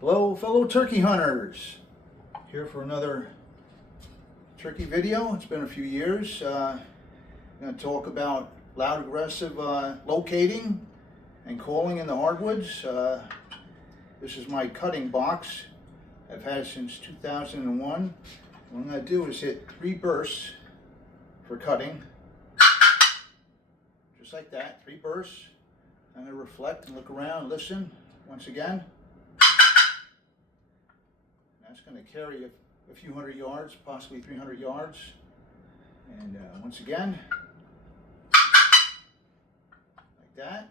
Hello fellow turkey hunters, here for another turkey video. It's been a few years. I'm going to talk about loud aggressive locating and calling in the hardwoods. This is my cutting box. I've had it since 2001. What I'm going to do is hit 3 bursts for cutting. Just like that, 3 bursts. I'm going to reflect and look around, listen once again. That's going to carry a few hundred yards, possibly 300 yards. And once again, like that.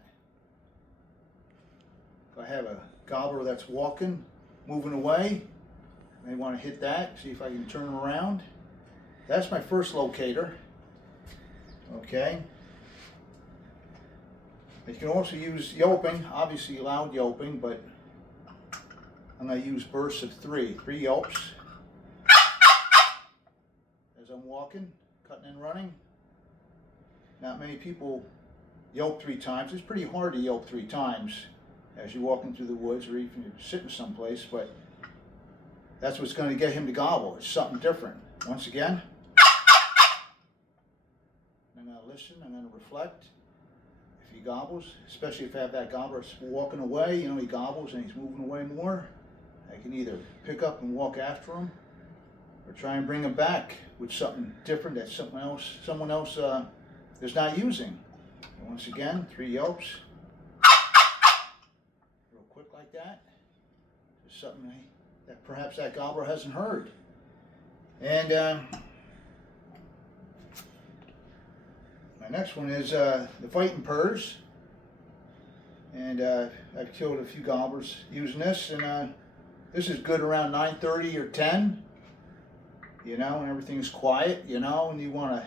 If I have a gobbler that's walking, moving away, I may want to hit that, see if I can turn him around. That's my first locator. Okay. You can also use yelping, obviously loud yelping, but I'm going to use bursts of 3 yelps as I'm walking, cutting and running. Not many people yelp 3 times. It's pretty hard to yelp 3 times as you're walking through the woods or even you're sitting someplace, but that's what's going to get him to gobble. It's something different. Once again, I'm going to listen, I'm going to reflect. If he gobbles, especially if I have that gobbler walking away, he gobbles and he's moving away more, I can either pick up and walk after him or try and bring him back with something different that someone else is not using. And once again, 3 yelps, real quick like that. Just something that perhaps that gobbler hasn't heard. And my next one is the fighting purrs. And I've killed a few gobblers using this, and this is good around 9:30 or 10, and everything's quiet, and you want to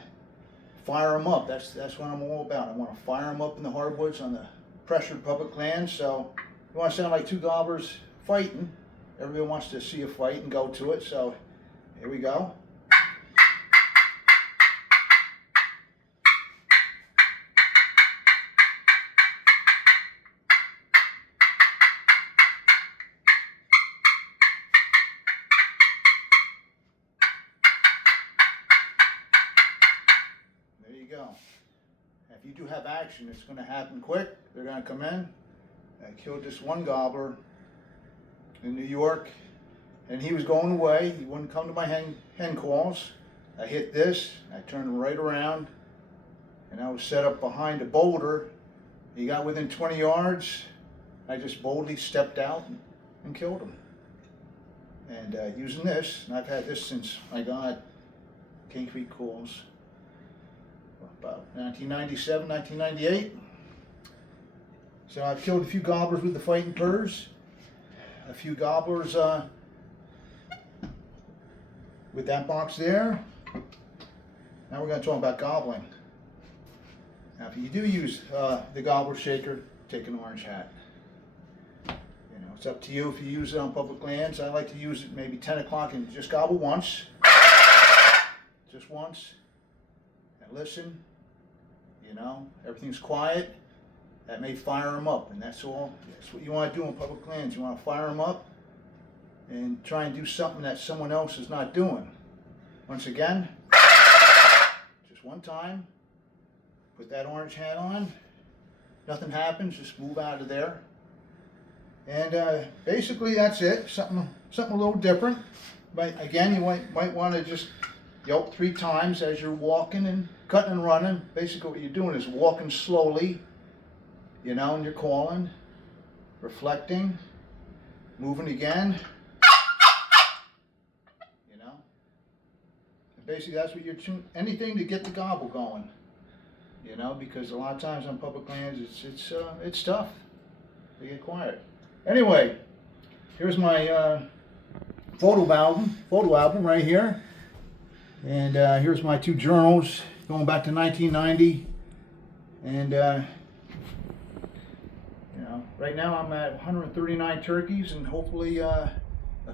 fire them up. That's what I'm all about. I want to fire them up in the hardwoods on the pressured public land. So you want to sound like 2 gobblers fighting. Everybody wants to see a fight and go to it. So here we go. If you do have action, it's going to happen quick. They're going to come in. I killed this one gobbler in New York, and he was going away. He wouldn't come to my hen calls. I hit this, I turned right around, and I was set up behind a boulder. He got within 20 yards. I just boldly stepped out and killed him. And using this, and I've had this since I got King Creek calls. About 1997, 1998. So I've killed a few gobblers with the fighting purrs, a few gobblers with that box there. Now we're going to talk about gobbling. Now if you do use the gobbler shaker, take an orange hat. It's up to you if you use it on public lands. I like to use it maybe 10 o'clock and just gobble once. Just once. And listen. Everything's quiet. That may fire them up, and that's all. That's what you want to do on public lands. You want to fire them up and try and do something that someone else is not doing. Once again, just one time, put that orange hat on. Nothing happens. Just move out of there. And basically, that's it. Something a little different. But again, you might want to just yelp 3 times as you're walking and cutting and running. Basically what you're doing is walking slowly, and you're calling, reflecting, moving again, And basically that's what you're anything to get the gobble going, because a lot of times on public lands it's tough to get quiet. Anyway, here's my photo album right here. And here's my 2 journals going back to 1990. And, right now I'm at 139 turkeys and hopefully a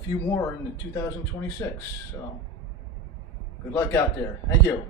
few more in 2026. So good luck out there. Thank you.